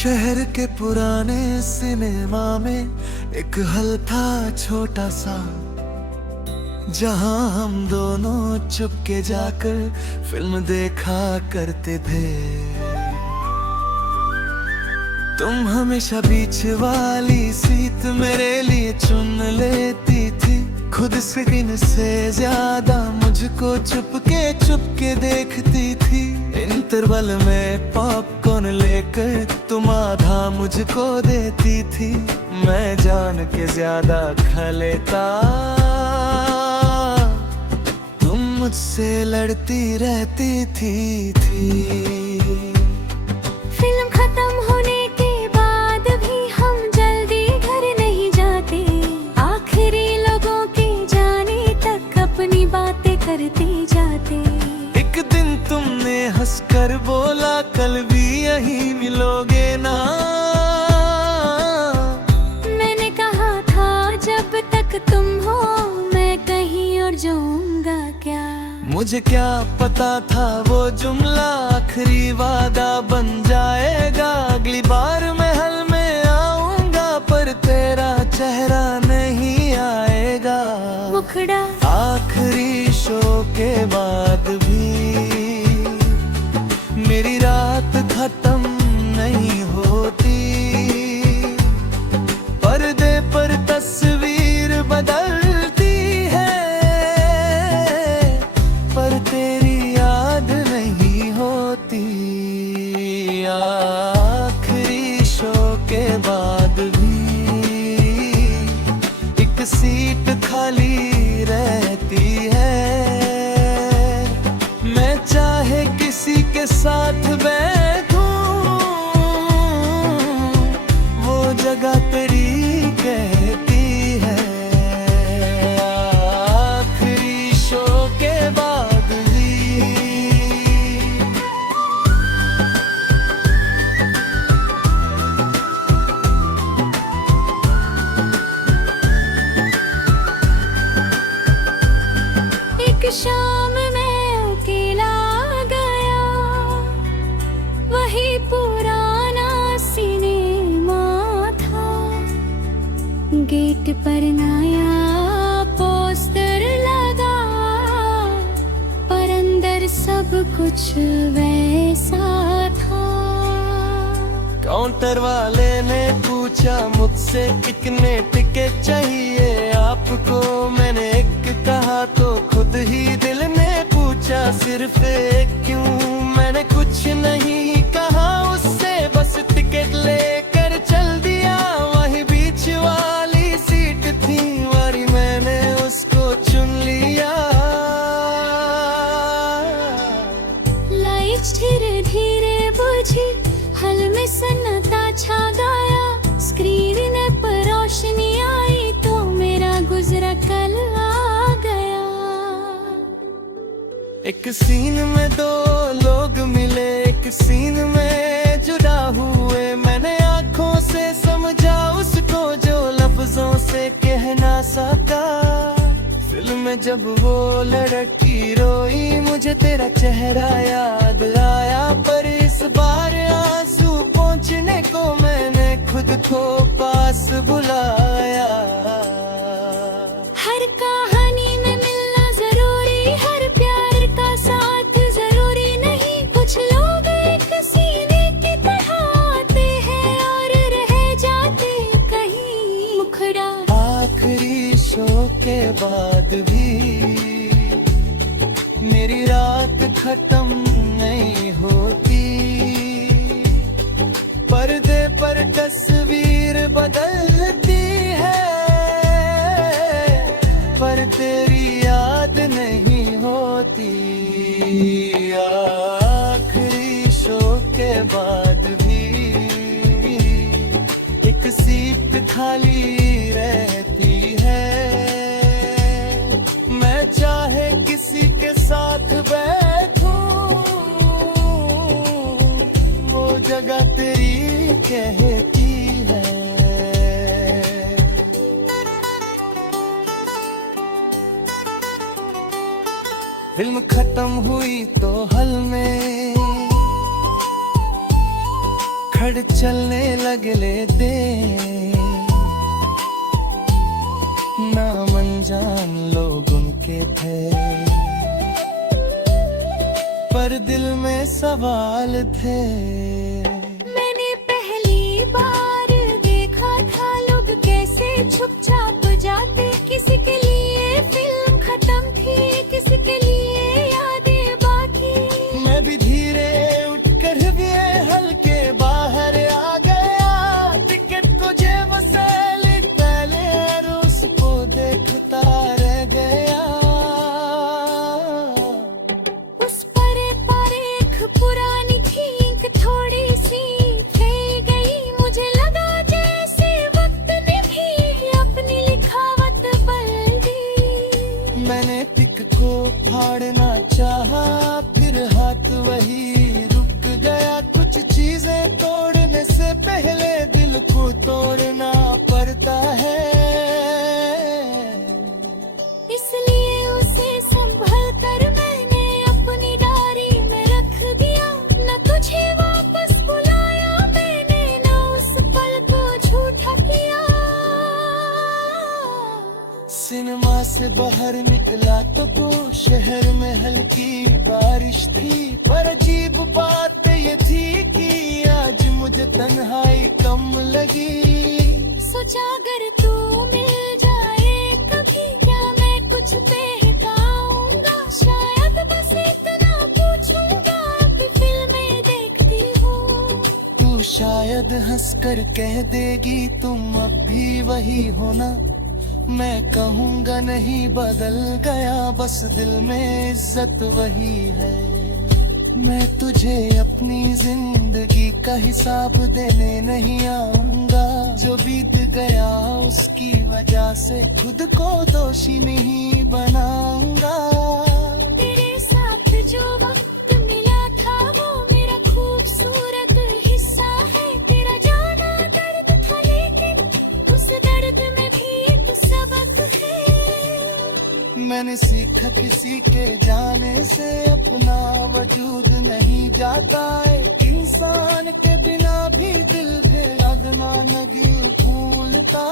शहर के पुराने सिनेमा में एक हल था छोटा सा, जहां हम दोनों चुपके जाकर फिल्म देखा करते थे। तुम हमेशा बीच वाली सीट मेरे लिए चुन लेती थी, खुद स्क्रीन से ज्यादा मुझको चुपके देखती थी। इंटरवल में पॉपकॉर्न लेकर तुम आधा मुझको देती थी, मैं जान के ज्यादा खा लेता, तुम मुझसे लड़ती रहती थी। फिल्म खत्म होने के बाद भी हम जल्दी घर नहीं जाते, आखिरी लोगों के जाने तक अपनी बातें करते जाते। एक दिन तुमने हंसकर बोला, कल भी यहीं मिलोगे ना। मैंने कहा था जब तक तुम हो मैं कहीं और जाऊंगा क्या। मुझे क्या पता था वो जुमला आखिरी वादा बन जाएगा। अगली बार महल में आऊंगा पर तेरा चेहरा नहीं आएगा। मुखड़ा आखिरी शो के बाद भी मेरी रात खत्म नहीं होती, पर्दे पर तस्वीर बदलती है पर तेरी याद नहीं होती। आखिरी शो के बाद भी एक सीट खाली रहती है, मैं चाहे किसी के साथ बैठूं, वो जगह तेरी कहती है। आखिरी शो के बाद भी एक शाम मैं अकेला गया, वही पुराना सिनेमा था। गेट पर नया पोस्टर लगा, पर अंदर सब कुछ वैसा था। काउंटर वाले ने पूछा मुझसे कितने टिकट चाहिए आपको। मैंने एक कहा तो खुद ही दिल ने पूछा सिर्फ एक क्यों। मैंने कुछ नहीं कहा उससे, बस टिकट लेकर चल दिया। वही बीच वाली सीट थी वारी, मैंने उसको चुन लिया। लाइट्स धीरे धीरे बुझी, हल में सन्नाटा छा गया। स्क्रीन पर रोशनी आई तो मेरा गुजरा कल आ गया। एक सीन में दो लोग मिले, एक सीन में जुदा हुए। मैंने आंखों से समझा उसको जो लफ्जों से कह ना सका। फिल्म में जब वो लड़की रोई, मुझे तेरा चेहरा याद आया, पर इस बार आंसू पहुंचने को मैंने खुद को पास बुलाया। हर कहानी में मिलना जरूरी, हर प्यार का साथ जरूरी नहीं। कुछ लोग एक सीने की तरह आते हैं और रह जाते कहीं। मुखड़ा आखिरी शो के बाद भी मेरी रात खत्म नहीं होती, पर्दे पर तस्वीर बदलती है पर तेरी याद नहीं होती। आखिरी शो के बाद भी एक सीट खाली रहती है, मैं चाहे किसी के साथ बैठूं, वो जगह तेरी कहती है। फिल्म खत्म हुई तो हल में धड़ चलने लगले दे, नाम अनजान लोग उनके थे, पर दिल में सवाल थे। मैंने पहली बार देखा था लोग कैसे चुपचाप जाते, किसी के लिए फिल्म खत्म थी, किसी के लिए यादें बाकी। मैं भी धीरे उठकर भी हल्के बाहर आ गया, टिकट को जेब से लिख पहले और उसको देखता रह गया। उस पर एक पुरानी थी, इंक थोड़ी सी फैल गई, मुझे लगा जैसे वक्त ने भी अपनी लिखावट बदल दी। मैंने टिक को फाड़ना चाहा, फिर हाथ वही रुक गया। कुछ चीजें तोड़ने से पहले दिल को तोड़ना पड़ता है, इसलिए उसे संभल कर मैंने अपनी डायरी में रख दिया। न तुझे वापस बुलाया मैंने, न उस पल को झूठा किया। सिनेमा से बाहर निकला तो शहर में हल्की बारिश थी, पर अजीब बात ये थी कि आज मुझे तन्हाई कम लगी। सोचा अगर तू मिल जाए कभी, क्या मैं कुछ बहकाऊंगा, शायद बस इतना पूछूंगा, अभी फिल्में देखती हो। तू शायद हंसकर कह देगी तुम अब भी वही हो ना, मैं कहूँगा नहीं बदल गया, बस दिल में इज्जत वही है। मैं तुझे अपनी जिंदगी का हिसाब देने नहीं आऊंगा, जो बीत गया उसकी वजह से खुद को दोषी नहीं बनाऊंगा। तेरे साथ जो वक्त मिला था वो मेरा खूबसूरत हिस्सा है, तेरा जाना दर्द था लेकिन उस दर्द में भी एक सबक है। मैंने सीखा किसी के जाने से अपना वजूद नहीं जाता, एक इंसान के बिना भी दिल के अगना नहीं भूलता।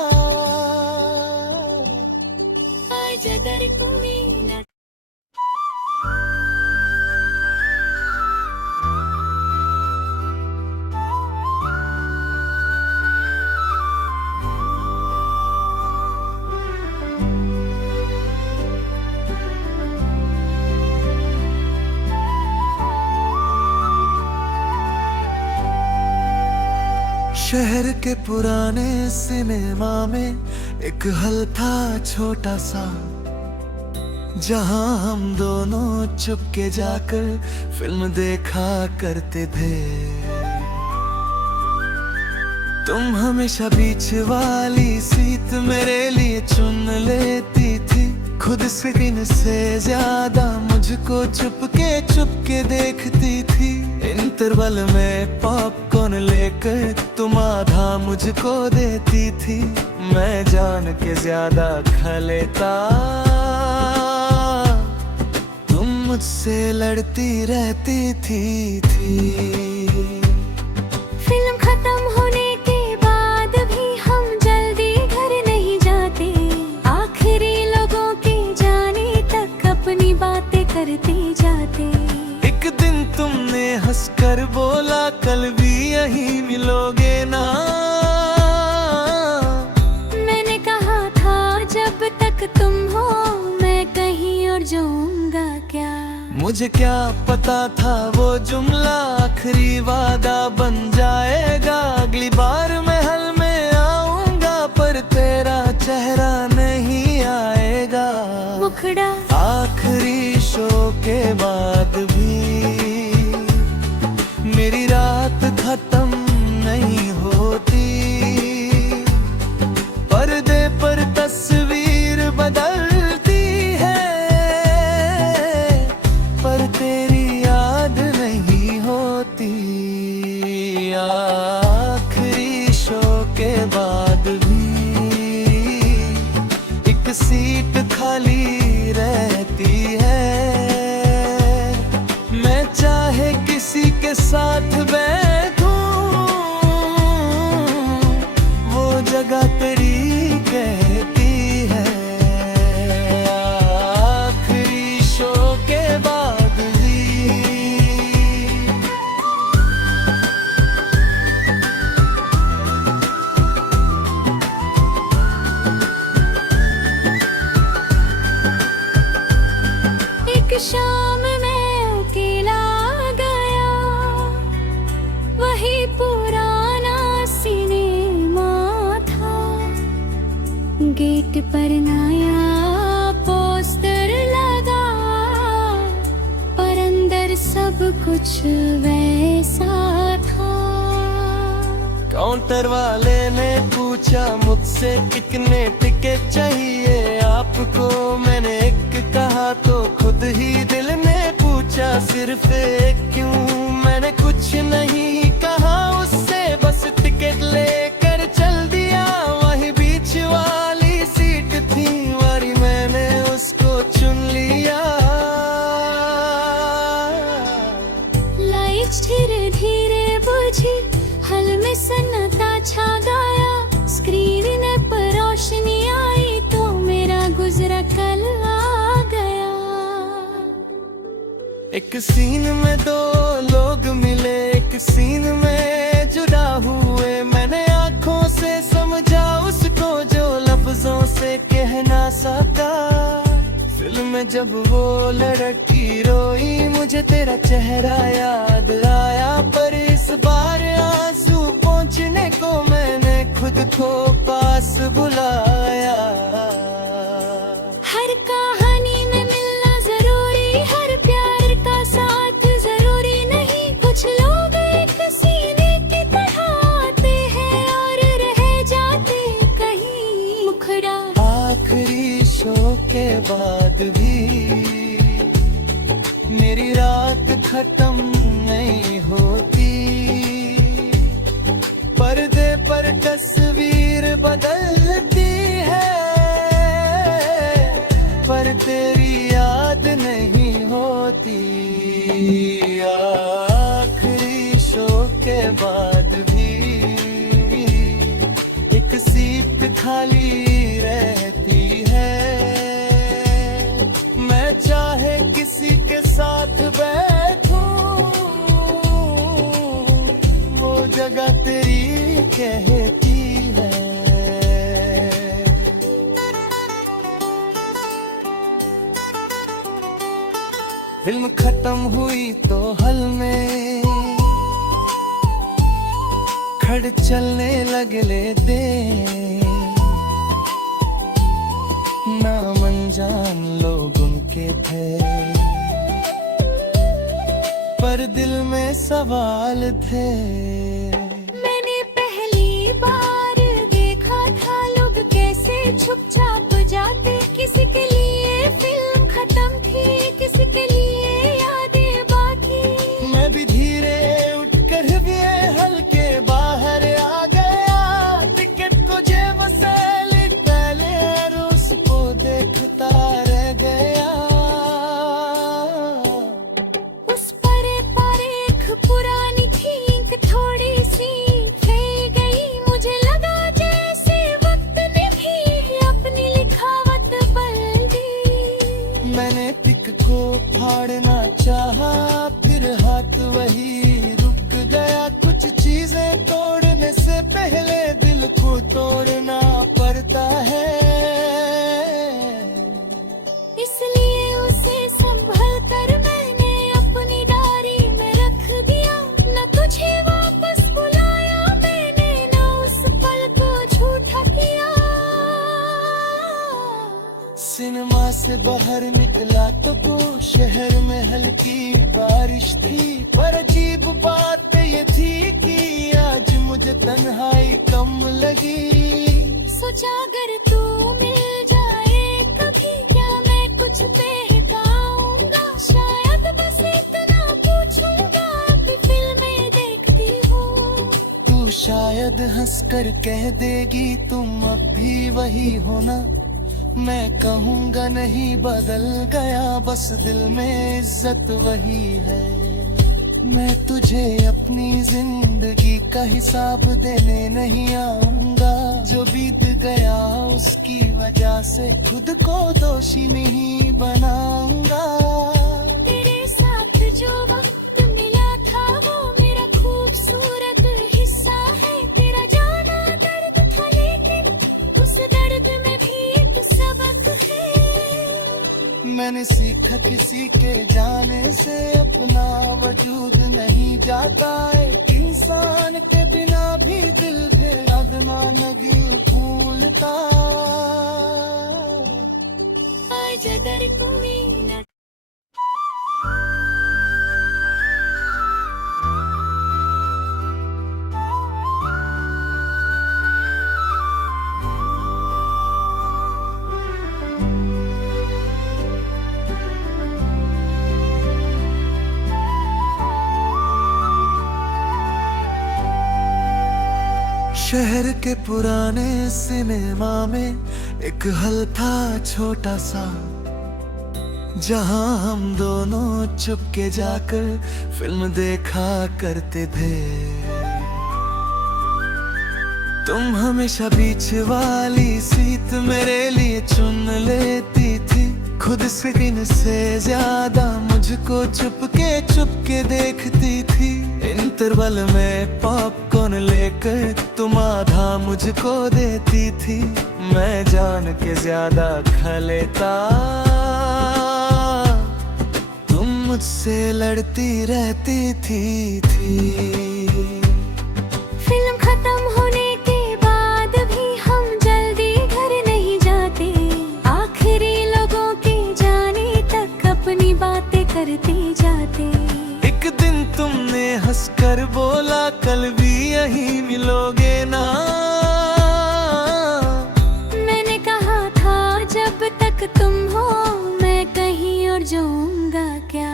आज अगर कोई न शहर के पुराने सिनेमा में एक हल था छोटा सा, जहां हम दोनों चुपके जाकर फिल्म देखा करते थे। तुम हमेशा बीच वाली सीट मेरे लिए चुन लेती थी, खुद स्क्रीन से ज्यादा मुझको चुपके देखती थी। इंटरवल में पॉपकॉर्न लेकर तुम आधा मुझको देती थी, मैं जान के ज्यादा खा लेता, तुम मुझसे लड़ती रहती थी। फिल्म खत्म होने के बाद भी हम जल्दी घर नहीं जाते, आखिरी लोगों के जाने तक अपनी बातें करते जाते। एक दिन तुमने हंसकर बोला कल भी यहीं मिलोगे ना, मैंने कहा था जब तक तुम हो मैं कहीं और जाऊंगा क्या। मुझे क्या पता था वो जुमला आखिरी वादा बन जाएगा, अगली बार महल में आऊंगा पर तेरा चेहरा नहीं आएगा। मुखड़ा आखिरी शो के बाद भी मेरी रात खत्म नहीं होती, पर्दे पर तस्वीर बदलती है पर तेरी याद नहीं होती। आखिरी शो के बाद भी एक सीट खाली रहती है, मैं चाहे किसी के साथ बैठूं शाम मैं अकेला गया, वही पुराना सिनेमा था। गेट पर नया पोस्टर लगा, पर अंदर सब कुछ वैसा था। काउंटर वाले ने पूछा मुझसे कितने टिकट चाहिए आपको। मैंने एक कहा तो खुद ही दिल ने पूछा सिर्फ एक क्यों। मैंने कुछ नहीं कहा उससे, बस टिकट लेकर चल दिया। वही बीच वाली सीट थी, वारी मैंने उसको चुन लिया। लाइट्स धीरे धीरे बुझी, हल में सन्नाटा छा गया। स्क्रीन पर रोशनी आई तो मेरा गुजरा कल आ गया। एक सीन में दो लोग मिले, एक सीन में जुदा हुए। मैंने आंखों से समझा उसको जो लफ्जों से कह ना सका। फिल्म में जब वो लड़की रोई, मुझे तेरा चेहरा याद आया। पर इस बार आंसू पहुंचने को मैंने खुद को पास बुलाया। हर कहानी में मिलना जरूरी, हर प्यार का साथ जरूरी नहीं। कुछ लोग एक सीने की तरह आते हैं और रह जाते कहीं। मुखड़ा आखिरी शो के बाद भी मेरी रात खत्म नहीं होती। पर्दे पर तस्वीर बदलती है, पर तेरी याद नहीं होती। आखिरी शो के बाद भी एक सीट खाली रहती है। मैं चाहे किसी के साथ बैठूं, वो जगह तेरी कहती है। फिल्म खत्म हुई तो हल में खड़ चलने लगले दे। नाम अनजान लोग उनके थे, पर दिल में सवाल थे। मैंने पहली बार देखा था लोग कैसे चुपचाप जाते। किसी के लिए फिल्म खत्म थी, किसी के लिए यादें बाकी। मैं भी धीरे उठकर भी हल्के बाहर आ गया। टिकट को जेब से लिख पहले और उसको देखता रह गया। उस पर एक पुरानी थी, इंक थोड़ी सी फैल गई। मुझे लगा जैसे वक्त ने भी अपनी लिखावट बदल दी। मैंने टिक को फाड़ना चाहा, फिर हाथ वही रुक गया। कुछ चीजें तोड़ने से पहले दिल को तोड़ना पड़ता है। इसलिए उसे संभल कर मैंने अपनी डायरी में रख दिया। न तुझे वापस बुलाया मैंने, न उस पल को झूठा किया। सिनेमा से बाहर निकला तो शहर में हल्की बारिश थी। पर अजीब बात ये थी कि आज मुझे तन्हाई कम लगी। सोचा अगर तू मिल जाए कभी, क्या मैं कुछ बहकाऊंगा। शायद बस इतना पूछूंगा, अभी फिल्में देखती हूँ। तू शायद हंसकर कह देगी तुम अब भी वही हो ना। मैं कहूँगा नहीं बदल गया, बस दिल में इज्जत वही है। मैं तुझे अपनी जिंदगी का हिसाब देने नहीं आऊंगा। जो बीत गया उसकी वजह से खुद को दोषी नहीं बनाऊंगा। तेरे साथ जो वक्त मिला था वो मेरा खूबसूरत हिस्सा है। तेरा जाना दर्द था लेकिन उस दर्द में भी एक सबक है। मैंने सीखा किसी के जाने से अपना वजूद नहीं जाता। एक इंसान के बिना भी दिल है अदना नहीं भूलता। जगर कुमीना शहर के पुराने सिनेमा में एक हल था छोटा सा, जहां हम दोनों चुपके जाकर फिल्म देखा करते थे। तुम हमेशा बीच वाली सीट मेरे लिए चुन लेती थी। खुद स्क्रीन से ज्यादा मुझको चुपके देखती थी। इंटरवल में पॉपकॉर्न लेकर तुम आधा मुझको देती थी। मैं जान के ज्यादा खा लेता, तुम मुझसे लड़ती रहती थी। फिल्म खत्म होने के बाद भी हम जल्दी घर नहीं जाते। आखिरी लोगों के जाने तक अपनी बातें करते जाते। एक दिन तुमने हंसकर बोला कल भी यहीं मिलोगे ना। मैंने कहा था जब तक तुम हो मैं कहीं और जाऊंगा क्या।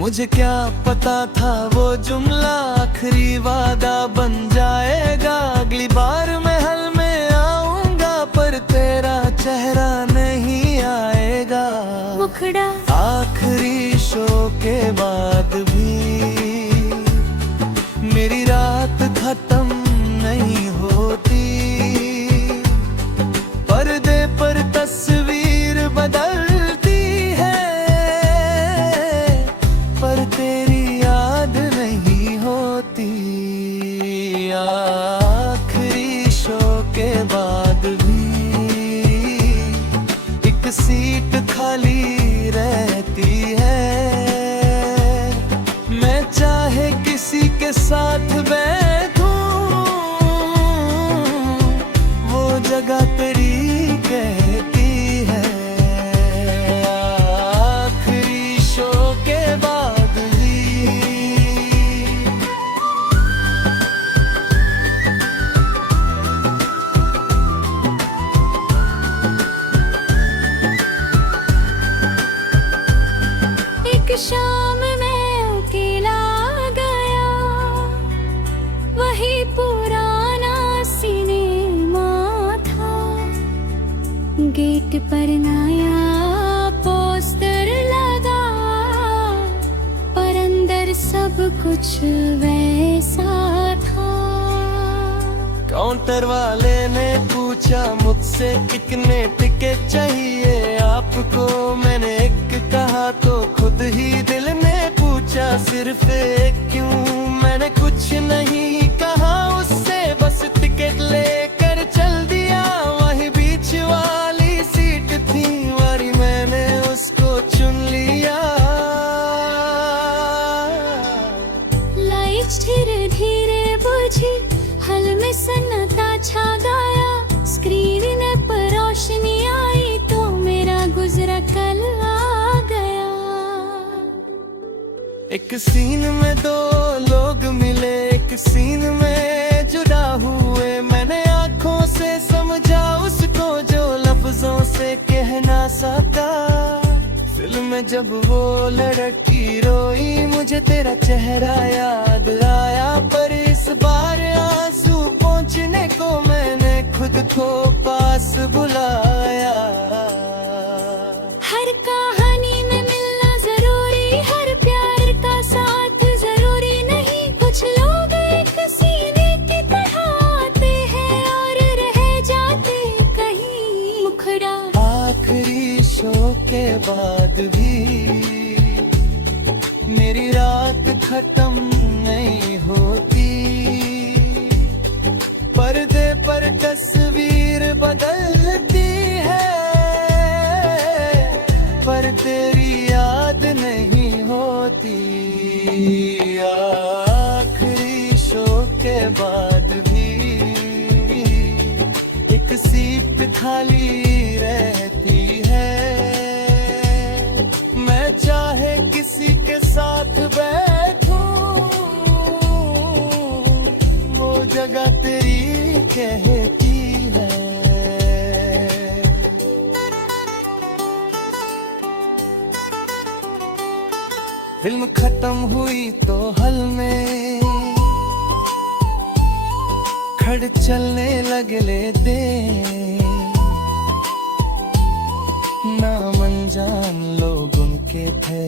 मुझे क्या पता था वो जुमला आखिरी वादा बन जाएगा। अगली बार महल में आऊंगा पर तेरा चेहरा नहीं आएगा। मुखड़ा आखिरी शो के बाद भी मेरी रात खत्म नहीं होती। पर्दे पर तस्वीर बदलती है पर तेरी याद नहीं होती। आखिरी शो के बाद भी एक सीट खाली रहती है। मैं चाहे किसी के साथ बैठूं, वो जगह तेरी कहती है। आखिरी शो के बाद भी एक शाम मैं अकेला गया, वही पुराना सिनेमा था। गेट पर नया पोस्टर लगा पर अंदर सब कुछ वैसा था। काउंटर वाले ने पूछा मुझसे कितने टिकट चाहिए आपको। मैंने एक कहा तो खुद ही दिल ने पूछा सिर्फ एक क्यों। मैंने कुछ नहीं कहा उससे, बस टिकट लेकर चल दिया। वही बीच वाली सीट थी वारी, मैंने उसको चुन लिया। लाइट्स धीरे धीरे बुझी, हल में सन्नाटा छा गया। स्क्रीन पर रोशनी आई तो मेरा गुजरा कल आ गया। एक सीन में दो लोग मिले, एक सीन में जुदा हुए। मैंने आंखों से समझा उसको जो लफ्जों से कह ना सका। फिल्म में जब वो लड़की रोई मुझे तेरा चेहरा याद आया। पर इस बार आंसू पहुंचने को मैंने खुद को पास बुलाया। हर कहानी में मिलना जरूरी, हर प्यार का साथ जरूरी नहीं। कुछ लोग एक सीने की तरह आते हैं और रह जाते कहीं। मुखड़ा आखिरी शो के बाद भी मेरी रात खत्म नहीं होती। पर्दे पर तस्वीर बदलती है पर तेरी चाहे किसी के साथ बैठूं, वो जगह तेरी कहती है। फिल्म खत्म हुई तो हल में खड़ चलने लगे ले दे, नाम अनजान लोग उनके थे,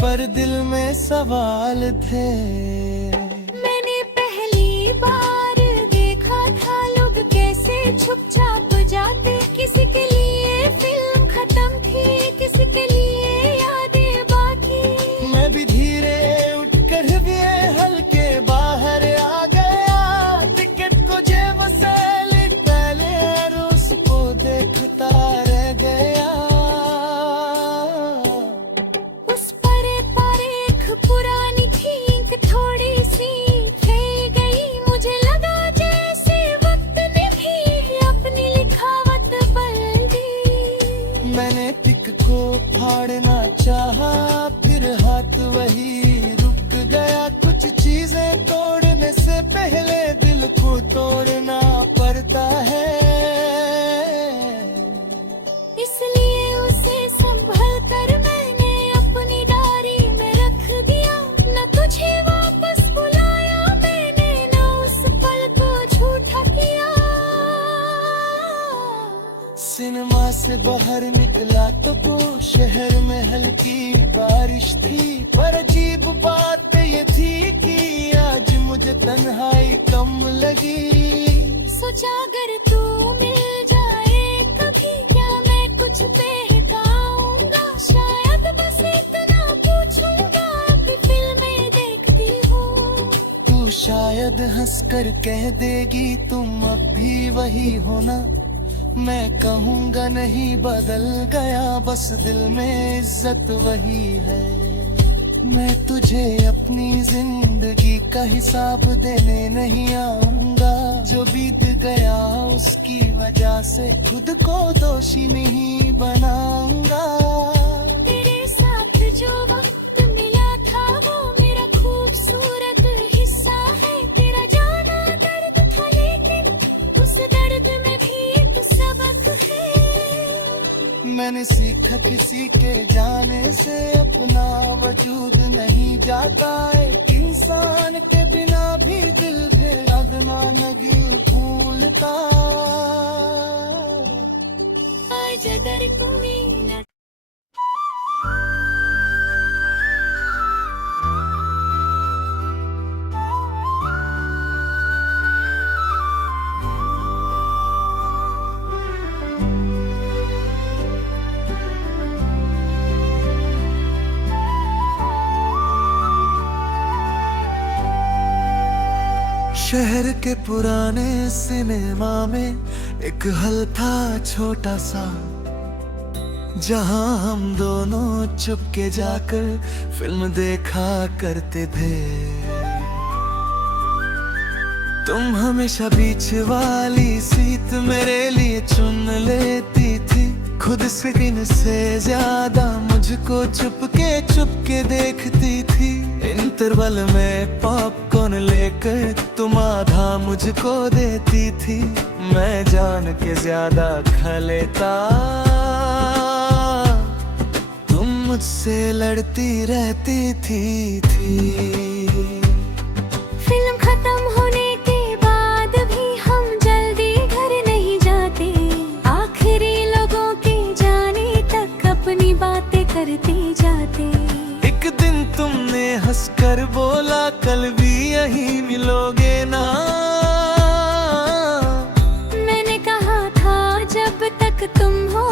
पर दिल में सवाल थे। मैंने पहली बार देखा था लोग कैसे चुपचाप जाते, किसी के लिए फिल्म खत्म थी, किसी के लिए यादें बाकी। मैं भी धीरे उठकर भी हल्के बाहर आ गया, टिकट को जेब से लिख पहले और उसको देखता रह गया। उस पर एक पुरानी थी थोड़ी सी फैल गई, मुझे लगा जैसे वक्त ने भी अपनी लिखावट बदल दी। मैंने टिक को फाड़ना चाहा, फिर हाथ वही रुक गया। कुछ चीजें तोड़ने से पहले दिल को तोड़ना पड़ता है, इसलिए उसे संभल कर मैंने अपनी डायरी में रख दिया। न तुझे वापस बुलाया मैंने, न उस पल को झूठा किया। सिनेमा से बाहर निकला तो शहर में हल्की बारिश थी, पर अजीब बात ये थी कि आज मुझे तन्हाई कम लगी। सोचा अगर तू मिल जाए कभी, क्या मैं कुछ बहकाऊंगा, शायद बस इतना पूछूंगा, अभी फिल्में देखती हूँ। तू शायद हंसकर कह देगी तुम अब भी वही हो ना, मैं कहूँगा नहीं बदल गया, बस दिल में इज्जत वही है। मैं तुझे अपनी जिंदगी का हिसाब देने नहीं आऊंगा, जो बीत गया उसकी वजह से खुद को दोषी नहीं बनाऊंगा। तेरे साथ जो वक्त मिला था वो मेरा खूबसूरत हिस्सा है, तेरा जाना दर्द था लेकिन उस दर्द में भी तो सबक है। मैंने सीखा किसी के जाने से अपना वजूद नहीं जाता, एक इंसान के बिना भी दिल है अदना नहीं भूलता। आज अगर तुम्हें न शहर के पुराने सिनेमा में एक हल था छोटा सा, जहां हम दोनों चुपके जाकर फिल्म देखा करते थे। तुम हमेशा बीच वाली सीट मेरे लिए चुन लेती थी, खुद स्क्रीन से ज्यादा मुझको चुपके देखती थी। इंटरवल में पॉपकॉर्न लेकर तुम आधा मुझको देती थी, मैं जान के ज्यादा खा लेता, तुम मुझसे लड़ती रहती थी। फिल्म खत्म होने के बाद भी हम जल्दी घर नहीं जाते, आखिरी लोगों के जाने तक अपनी बातें करते जाते। एक दिन तुमने हंसकर बोला कल भी यहीं मिलोगे ना, मैंने कहा था जब तक तुम हो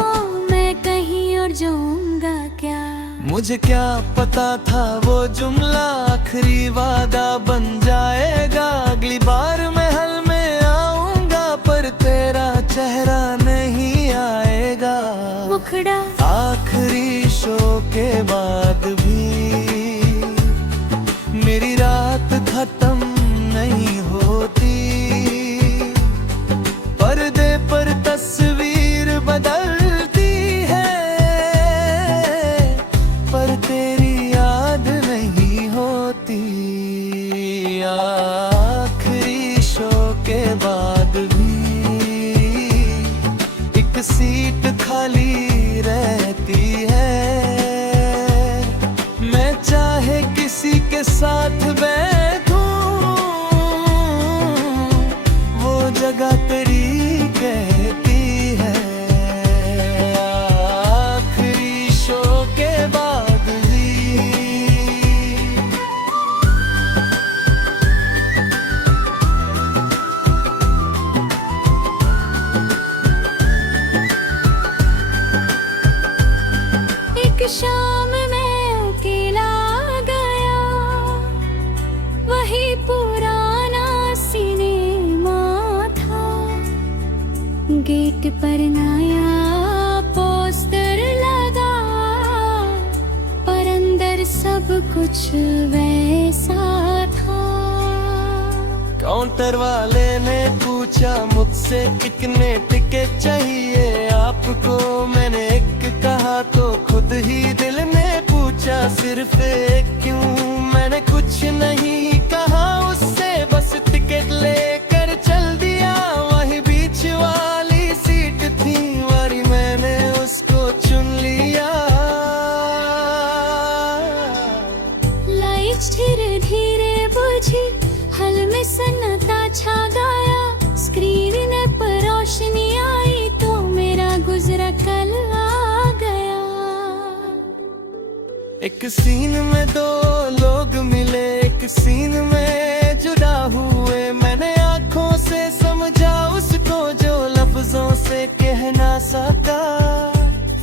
मैं कहीं और जाऊंगा क्या। मुझे क्या पता था वो जुमला आखिरी वादा बन जाएगा, अगली बार मैं हल में आऊंगा पर तेरा चेहरा नहीं आएगा। मुखड़ा आखिरी शो के बाद भी मेरी रात खत्म नहीं होती, पर्दे पर तस्वीर बदलती है, शाम मैं अकेला गया, वही पुराना सिनेमा था। गेट पर नया पोस्टर लगा, पर अंदर सब कुछ वैसा था। काउंटर वाले ने पूछा मुझसे कितने टिकट चाहिए आपको। मैंने एक कहा तो खुद ही दिल ने पूछा सिर्फ एक क्यों। मैंने कुछ नहीं कहा उससे, बस टिकट लेकर चल दिया। वही बीच वाली सीट थी, वही मैंने उसको चुन लिया। लाइट धीरे धीरे बुझी, हल में सन्नाटा छा गया। स्क्रीन पर रोशनी आई तो मेरा गुजरा कल आ गया। एक सीन में दो लोग मिले, एक सीन में जुदा हुए। मैंने आंखों से समझा उसको जो लफ्जों से कह ना सका।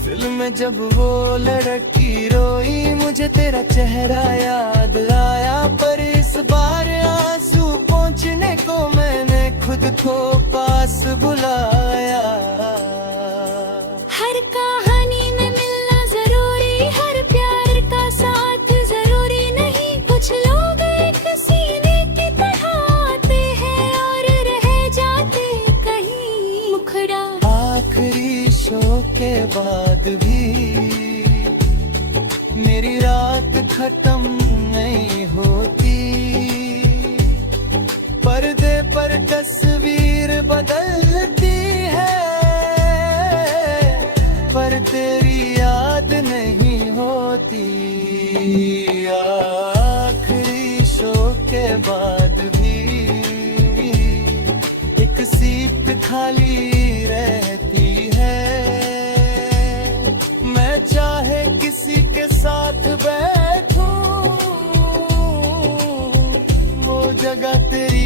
फिल्म में जब वो लड़की रोई, मुझे तेरा चेहरा याद आया। पर इस बार आंसू पहुंचने को मैंने खुद को पास बुलाया। हर कहानी में मिलना जरूरी, हर प्यार का साथ जरूरी नहीं। कुछ लोग एक सीने की तरह आते हैं और रह जाते कहीं। मुखड़ा आखिरी शो के बाद भी मेरी रात खत्म नहीं होती। पर्दे पर तस्वीर बदलती है, पर तेरी याद नहीं होती। आखिरी शो के बाद भी एक सीट खाली रहती है। मैं चाहे किसी के साथ बैठूं, वो जगह तेरी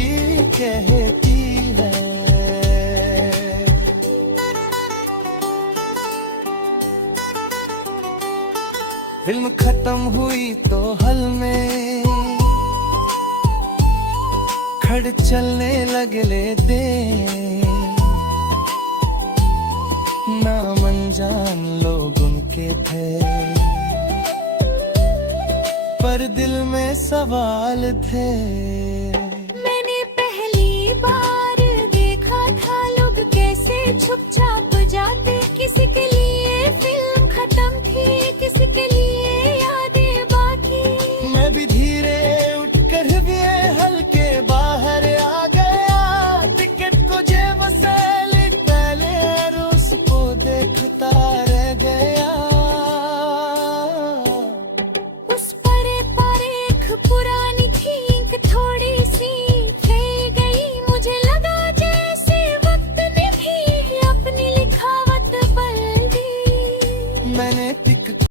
कहती है। फिल्म खत्म हुई तो हल में खड़ चलने लगे दे। नाम अनजान लोग उनके थे, पर दिल में सवाल थे। मैंने पहली बार देखा था लोग कैसे चुपचाप जाते। किसी के लिए फिल्म खत्म थी, किसी के लिए यादें बाकी। मैं भी धीरे उठकर भी हल्के बाहर आ गया। टिकट को जेब से लिख पहले और उसको देखता रह गया। उस पर एक पूरा